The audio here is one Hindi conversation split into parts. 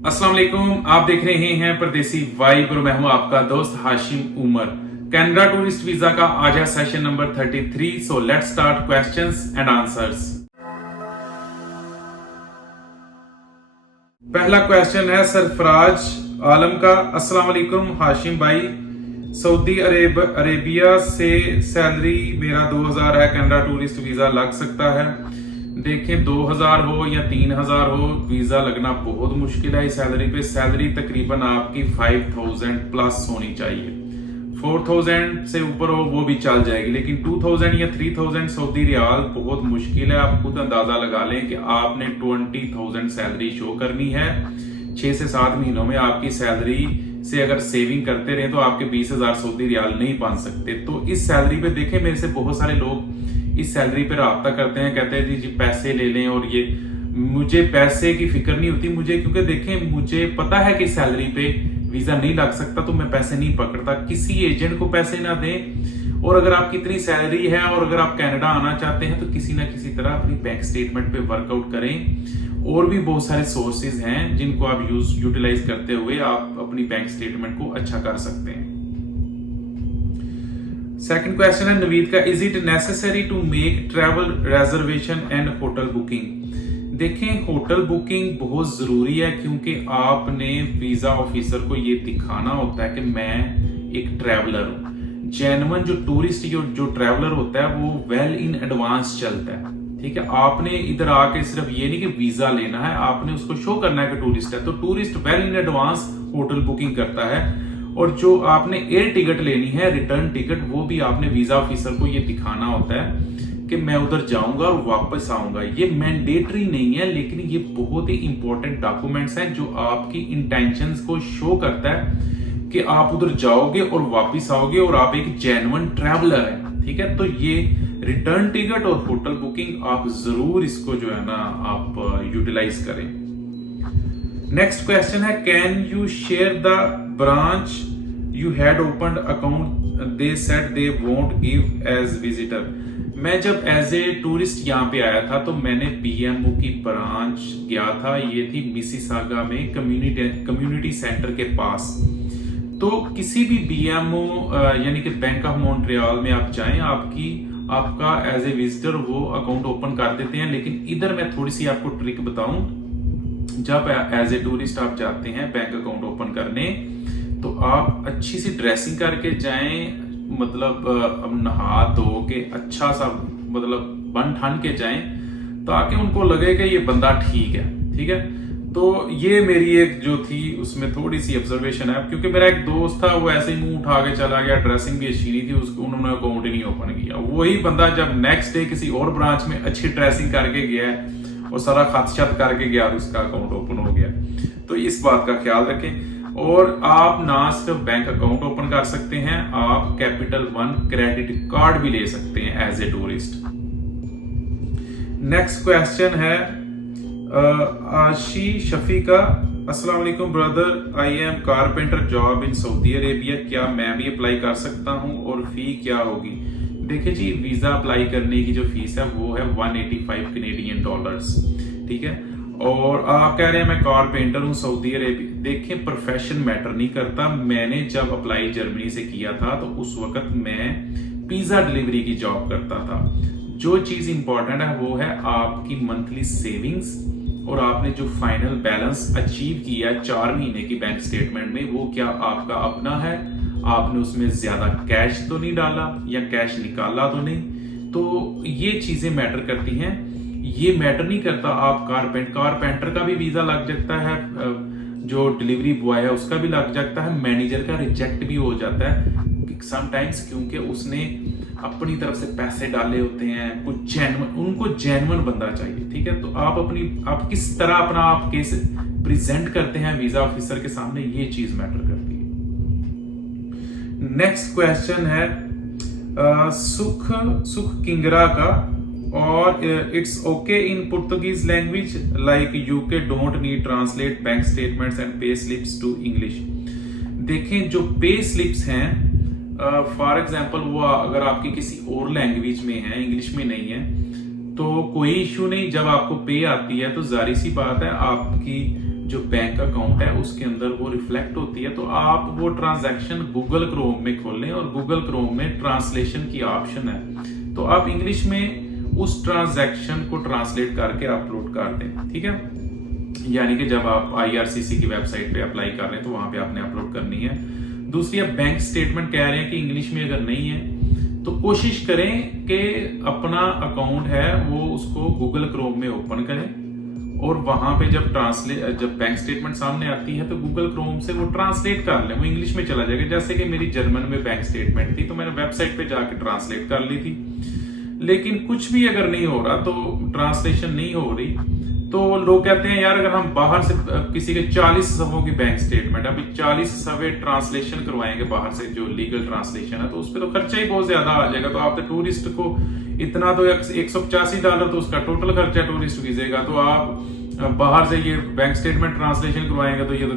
अस्सलाम वालेकुम, आप देख रहे हैं परदेसी वाइब और मैं हूं आपका दोस्त Hashim Umar. Canada tourist visa का आज है session number 33। So let's start questions and answers. पहला क्वेश्चन है सरफराज आलम का। अस्सलाम वालेकुम हाशिम भाई, सऊदी अरेबिया से सैलरी मेरा 2000 है, कनाडा टूरिस्ट वीजा लग सकता है? देखें 2000 हो या 3000 हो, वीजा लगना बहुत मुश्किल है इस सैलरी पे। सैलरी तकरीबन आपकी 5000 प्लस होनी चाहिए। 4000 से ऊपर हो वो भी चल जाएगी, लेकिन 2000 या 3000 सऊदी रियाल बहुत मुश्किल है। आप खुद अंदाजा लगा लें कि आपने 20000 सैलरी शो करनी है। 6 से 7 महीनों में आपकी सैलरी से अगर सेविंग करते रहे तो आपके 20,000 सऊदी रियाल नहीं बांध सकते। तो इस सैलरी पे देखें, मेरे से बहुत सारे लोग इस सैलरी पे राब्ता करते हैं, कहते हैं जी पैसे ले लें और ये। मुझे पैसे की फिक्र नहीं होती मुझे, क्योंकि देखें मुझे पता है कि सैलरी पे वीजा नहीं लग सकता, तो मैं पैसे नहीं पकड़ता। किसी एजेंट को पैसे ना दें। और अगर आपकी इतनी सैलरी है और अगर आप कनाडा आना चाहते हैं तो किसी ना किसी तरह अपनी बैंक स्टेटमेंट पे वर्कआउट करें। और भी बहुत सारे सोर्सेज हैं जिनको आप यूटिलाइज करते हुए आप अपनी बैंक स्टेटमेंट को अच्छा कर सकते हैं। सेकंड क्वेश्चन है नवीद का, is it necessary to make travel reservation and hotel booking? देखें होटल बुकिंग बहुत जरूरी है, क्योंकि आपने वीजा ऑफिसर को ये दिखाना होता है कि मैं एक ट्रैवलर हूं। जेन्युइन जो टूरिस्ट जो ट्रैवलर होता है वो वेल इन एडवांस चलता है। ठीक है, आपने इधर आके सिर्फ ये नहीं कि वीजा लेना है, आपने उसको शो करना है कि टूरिस्ट है। तो tourist well in advance hotel booking करता है। और जो आपने एयर टिकट लेनी है, रिटर्न टिकट, वो भी आपने वीजा ऑफिसर को ये दिखाना होता है कि मैं उधर जाऊंगा और वापस आऊंगा। ये मैंडेटरी नहीं है, लेकिन ये बहुत ही इंपॉर्टेंट डॉक्यूमेंट्स हैं जो आपकी इंटेंशंस को शो करता है कि आप उधर जाओगे और वापस आओगे और आप एक जेन्युइन ट्रैवलर है। ठीक है, तो ये रिटर्न टिकट और होटल बुकिंग आप जरूर इसको जो है ना आप यूटिलाइज करें। नेक्स्ट क्वेश्चन है, can you share the branch you had opened account, they said they won't give as visitor? मैं जब एज ए टूरिस्ट यहाँ पे आया था तो मैंने बीएमओ की ब्रांच गया था। ये थी मिसिसागा में कम्युनिटी सेंटर के पास। तो किसी भी बीएमओ यानी कि बैंक ऑफ मॉन्ट्रियल में आप जाएं, आपका एज ए विजिटर वो अकाउंट ओपन कर देते हैं। लेकिन इधर मैं थोड़ी सी आपको ट्रिक बताऊं, जब एज ए टूरिस्ट आप जाते हैं बैंक अकाउंट ओपन करने तो आप अच्छी सी ड्रेसिंग करके जाएं, मतलब अब नहा धो के अच्छा सा मतलब बन ठन के जाएं, ताकि उनको लगे कि ये बंदा ठीक है। ठीक है, तो ये मेरी एक जो थी उसमें थोड़ी सी ऑब्जर्वेशन है, क्योंकि मेरा एक दोस्त था वो ऐसे ही मुंह उठा के चला गया, ड्रेसिंग भी अच्छी नहीं थी उसको, उन्होंने अकाउंट ही नहीं ओपन किया। वही बंदा जब नेक्स्ट डे किसी और ब्रांच में अच्छी ड्रेसिंग करके गया है और सारा खत करके गया, उसका अकाउंट ओपन हो गया। तो इस बात का ख्याल रखें। और आप ना सिर्फ बैंक अकाउंट ओपन कर सकते हैं, आप कैपिटल वन क्रेडिट कार्ड भी ले सकते हैं as a tourist. Next question है आशी शफी का, अस्सलाम वालेकुम brother, I am carpenter job in Saudi Arabia, क्या मैं भी अप्लाई कर सकता हूं और फी क्या होगी? देखिए जी, वीजा अप्लाई करने की जो फीस है वो है 185 कैनेडियन डॉलर्स। ठीक है, और आप कह रहे हैं मैं कारपेंटर हूं सऊदी अरेबिया। देखिए प्रोफेशन मैटर नहीं करता। मैंने जब अप्लाई जर्मनी से किया था तो उस वक्त मैं पिज्जा डिलीवरी की जॉब करता था। जो चीज इंपॉर्टेंट है वो है आपकी मंथली सेविंग्स और आपने जो फाइनल बैलेंस अचीव किया 4 महीने की बैंक स्टेटमेंट में, वो क्या आपका अपना है, आपने उसमें ज्यादा कैश तो नहीं डाला या कैश निकाला तो नहीं। तो ये चीजें मैटर करती हैं। ये मैटर नहीं करता आप कारपेंटर का भी वीजा लग जाता है, जो डिलीवरी बॉय है उसका भी लग जाता है, मैनेजर का रिजेक्ट भी हो जाता है समटाइम्स, क्योंकि उसने अपनी तरफ से पैसे डाले होते हैं। कुछ उनको जेन्युइन बंदा चाहिए। ठीक है, तो आप किस तरह अपना आप केस प्रेजेंट करते हैं वीजा ऑफिसर के सामने, ये चीज मैटर करती है। नेक्स्ट क्वेश्चन है सुख किंगरा का, और it's okay in Portuguese language like UK don't need translate bank statements and pay slips to English? देखें जो पे स्लिप्स हैं फॉर एग्जांपल वो अगर आपकी किसी और लैंग्वेज में है, इंग्लिश में नहीं है, तो कोई इश्यू नहीं। जब आपको पे आती है तो जारी सी बात है आपकी जो बैंक अकाउंट है उसके अंदर वो रिफ्लेक्ट होती है। तो आप वो ट्रांजैक्शन गूगल क्रोम में खोलें और गूगल क्रोम में ट्रांसलेशन की ऑप्शन है, तो आप इंग्लिश में उस ट्रांजैक्शन को ट्रांसलेट करके अपलोड कर दें। ठीक है, यानी कि जब आप IRCC की वेबसाइट पे अप्लाई कर रहे हैं तो वहां पे आपने अपलोड करनी है। दूसरी, आप बैंक स्टेटमेंट कह रहे हैं कि इंग्लिश में अगर नहीं है तो कोशिश करें कि अपना अकाउंट है वो उसको गूगल क्रोम में ओपन करें और वहां पे जब बैंक स्टेटमेंट सामने आती है तो गूगल क्रोम से वो ट्रांसलेट कर लें, वो इंग्लिश में चला जाएगा। जैसे कि मेरी जर्मन में बैंक स्टेटमेंट थी तो मैंने वेबसाइट पे जाके ट्रांसलेट कर ली थी, लेकिन कुछ भी अगर नहीं हो रहा तो ट्रांसलेशन नहीं हो रही, तो लोग कहते हैं यार अगर हम बाहर से किसी के 40 सफ़ों की बैंक स्टेटमेंट, अभी 40 सफ़े ट्रांसलेशन करवाएंगे बाहर से जो लीगल ट्रांसलेशन है, तो उस पर तो खर्चा ही बहुत ज्यादा आ जाएगा। तो आप तो टूरिस्ट को इतना तो $185 तो उसका टोटल खर्चा टूरिस्ट वीजे, तो आप बाहर से ये बैंक स्टेटमेंट ट्रांसलेशन करवाएंगे तो ये तो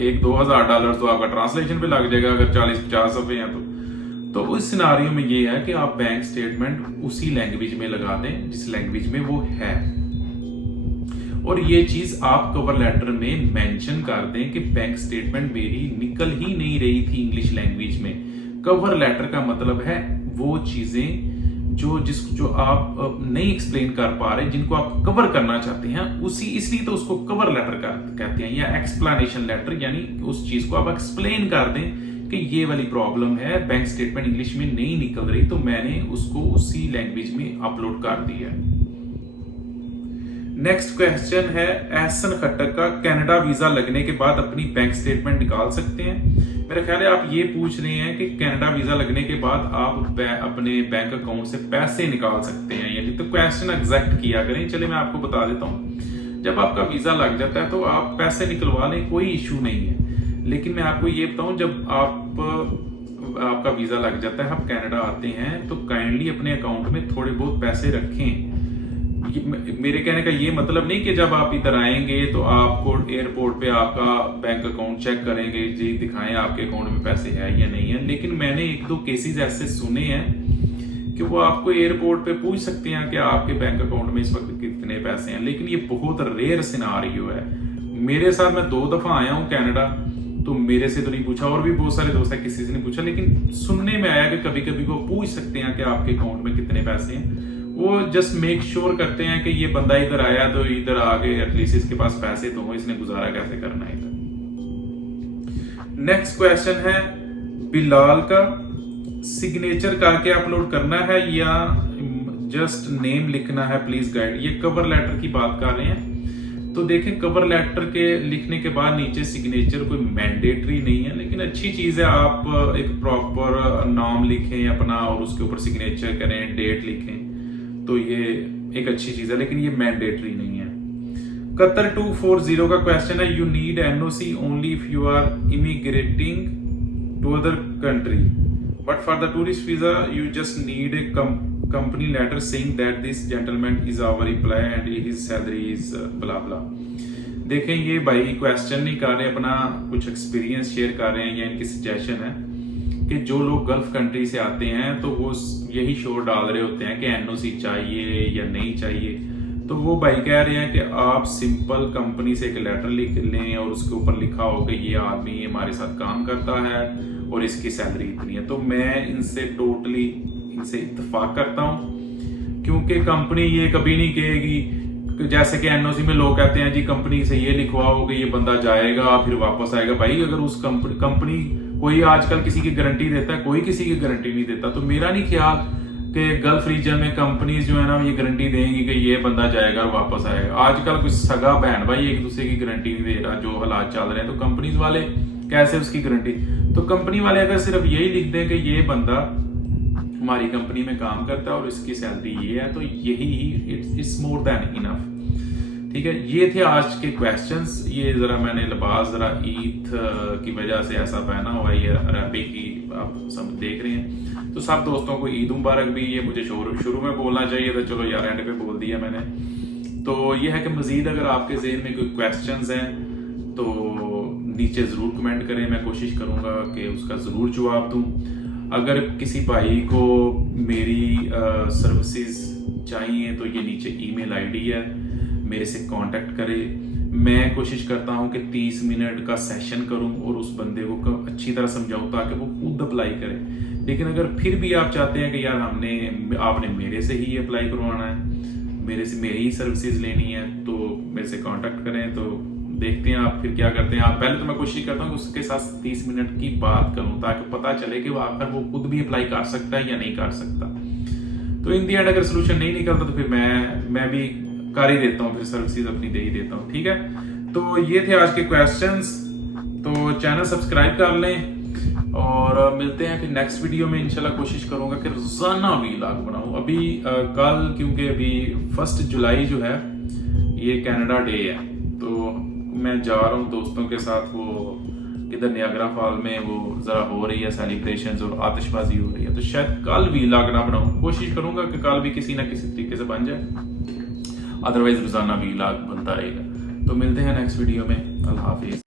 $1-2 तो आपका ट्रांसलेशन पे लग जाएगा अगर 40-50 सफ़े हैं तो उस सिनारियो में ये है कि आप बैंक स्टेटमेंट उसी लैंग्वेज में लगा दें जिस लैंग्वेज में वो है, और ये चीज आप कवर लेटर में मेंशन कर दें कि बैंक स्टेटमेंट मेरी निकल ही नहीं रही थी इंग्लिश लैंग्वेज में। कवर लेटर का मतलब है वो चीजें जो आप नहीं एक्सप्लेन कर पा रहे, जिनको आप कवर करना चाहते हैं, इसलिए तो उसको कवर लेटर कहते हैं, या एक्सप्लेनेशन लेटर, यानी उस चीज को आप एक्सप्लेन कर दें कि ये वाली प्रॉब्लम है, बैंक स्टेटमेंट इंग्लिश में नहीं निकल रही, तो मैंने उसको उसी लैंग्वेज में अपलोड कर दिया। नेक्स्ट क्वेश्चन है एहसन खट्टर का, कनाडा वीजा लगने के बाद अपनी बैंक स्टेटमेंट निकाल सकते हैं? मेरा ख्याल है आप ये पूछ रहे हैं कि कनाडा वीजा लगने के बाद आप अपने बैंक अकाउंट से पैसे निकाल सकते हैं, यानी तो क्वेश्चन एग्जैक्ट किया करें। चलिए मैं आपको बता देता हूँ, जब आपका वीजा लग जाता है तो आप पैसे निकलवा लें, कोई इशू नहीं है। लेकिन मैं आपको ये बताऊं, जब आपका वीजा लग जाता है, आप कनाडा आते हैं, तो काइंडली अपने अकाउंट में थोड़े बहुत पैसे रखें। मेरे कहने का ये मतलब नहीं कि जब आप इधर आएंगे तो आपको एयरपोर्ट पे आपका बैंक अकाउंट चेक करेंगे, जी दिखाएं आपके अकाउंट में पैसे है या नहीं है। लेकिन मैंने 1-2 केसेस ऐसे सुने हैं कि वो आपको एयरपोर्ट पे पूछ सकते हैं कि आपके बैंक अकाउंट में इस वक्त कितने पैसे हैं, लेकिन ये बहुत रेयर सिनारियो है। मेरे साथ मैं 2 दफा आया हूँ कनाडा, तो मेरे से तो नहीं पूछा, और भी बहुत सारे दोस्त हैं किसी से नहीं पूछा, लेकिन सुनने में आया कि कभी कभी वो पूछ सकते हैं कि आपके अकाउंट में कितने पैसे हैं। वो जस्ट मेक श्योर करते हैं कि ये बंदा इधर आया तो इधर आगे एटलीस्ट इसके पास पैसे तो हो, इसने गुजारा कैसे करना है इधर। नेक्स्ट क्वेश्चन है बिलाल का, सिग्नेचर करके अपलोड करना है या जस्ट नेम लिखना है, प्लीज गाइड। ये कवर लेटर की बात कर रहे हैं, तो देखें कवर लेटर के लिखने के बाद नीचे सिग्नेचर कोई मैंडेटरी नहीं है, लेकिन अच्छी चीज है आप एक प्रॉपर नाम लिखें अपना और उसके ऊपर सिग्नेचर करें, डेट लिखें, तो ये एक अच्छी चीज है, लेकिन ये मैंडेटरी नहीं है। कतर 240 का क्वेश्चन है, you need NOC only if you are immigrating to other country, but for the tourist visa you just need a company letter saying that this gentleman is our employee and his salary is blah blah. देखें ये भाई क्वेश्चन नहीं कर रहे, अपना कुछ एक्सपीरियंस शेयर कर रहे हैं, या इनकी सजेशन है कि जो लोग गल्फ कंट्री से आते हैं तो वो यही शोर डाल रहे होते हैं कि NOC चाहिए या नहीं चाहिए। तो वो भाई कह रहे हैं कि आप सिंपल कंपनी से एक लेटर लिख लें और उसके ऊपर लिखा हो कि ये आदमी हमारे साथ काम करता है और इसकी सैलरी इतनी है। तो मैं इनसे इनसे इत्तेफाक करता हूँ, क्योंकि कंपनी ये कभी नहीं कहेगी, जैसे कि NOC में लोग कहते हैं जी कंपनी से ये लिखवाओ कि ये बंदा जाएगा फिर वापस आएगा। भाई अगर उस कंपनी कोई आजकल किसी की गारंटी देता है, कोई किसी की गारंटी नहीं देता। तो मेरा नहीं ख्याल कि गल्फ रीजन में कंपनीज जो है ना ये गारंटी देंगी कि ये बंदा जाएगा और वापस आएगा। आजकल कुछ सगा बहन भाई एक दूसरे की गारंटी नहीं दे रहा, जो हालात चल रहे हैं, तो कंपनीज वाले कैसे उसकी गारंटी। तो कंपनी वाले अगर सिर्फ यही लिख दें कि ये बंदा हमारी कंपनी में काम करता है और इसकी सैलरी ये है, तो यही इट्स मोर देन इनफ। ठीक है, ये थे आज के क्वेश्चंस। ये जरा मैंने लिबास जरा ईद की वजह से ऐसा पहना हुआ, ये अरबी की आप सब देख रहे हैं, तो सब दोस्तों को ईद मुबारक भी। ये मुझे शुरू में बोलना चाहिए था, चलो यार एंड पे बोल दिया मैंने। तो ये है कि मजीद अगर आपके ज़हन में कोई क्वेश्चंस हैं तो नीचे ज़रूर कमेंट करें, मैं कोशिश करूँगा कि उसका ज़रूर जवाब दूँ। अगर किसी भाई को मेरी सर्विसेज चाहिए तो ये नीचे ईमेल आईडी है, मेरे से कांटेक्ट करें। मैं कोशिश करता हूँ कि 30 मिनट का सेशन करूँ और उस बंदे को अच्छी तरह समझाऊँ ताकि वो खुद अप्लाई करे। लेकिन अगर फिर भी आप चाहते हैं कि यार आपने मेरे से ही अप्लाई करवाना है, मेरी ही सर्विसेज लेनी है, तो मेरे से कांटेक्ट करें। तो देखते हैं आप फिर क्या करते हैं। आप पहले तो मैं कोशिश करता हूँ कि उसके साथ 30 मिनट की बात करूँ ताकि पता चले कि वो आखिर वो खुद भी अप्लाई कर सकता है या नहीं कर सकता। तो इन दी एंड अगर सोल्यूशन नहीं निकलता तो फिर मैं भी कर ही देता हूँ, फिर सर्विसेज अपनी दे ही देता हूँ। ठीक है, तो ये थे आज के क्वेश्चंस। तो चैनल सब्सक्राइब कर लें और मिलते हैं फिर नेक्स्ट वीडियो में। इंशाल्लाह कोशिश करूंगा कि रोजाना व्लॉग बनाऊं। अभी कल, क्योंकि अभी 1 जुलाई जो है ये कनाडा डे है, तो मैं जा रहा हूँ दोस्तों के साथ। वो इधर नियाग्रा फॉल में वो जरा हो रही है सेलिब्रेशंस और आतिशबाजी हो रही है, तो शायद कल व्लॉग ना बनाऊं। कोशिश करूंगा कि कल भी किसी ना किसी तरीके से बन जाए, अदरवाइज रोजाना व्लॉग बनता रहेगा। तो मिलते हैं नेक्स्ट वीडियो में। अल्लाह हाफिज।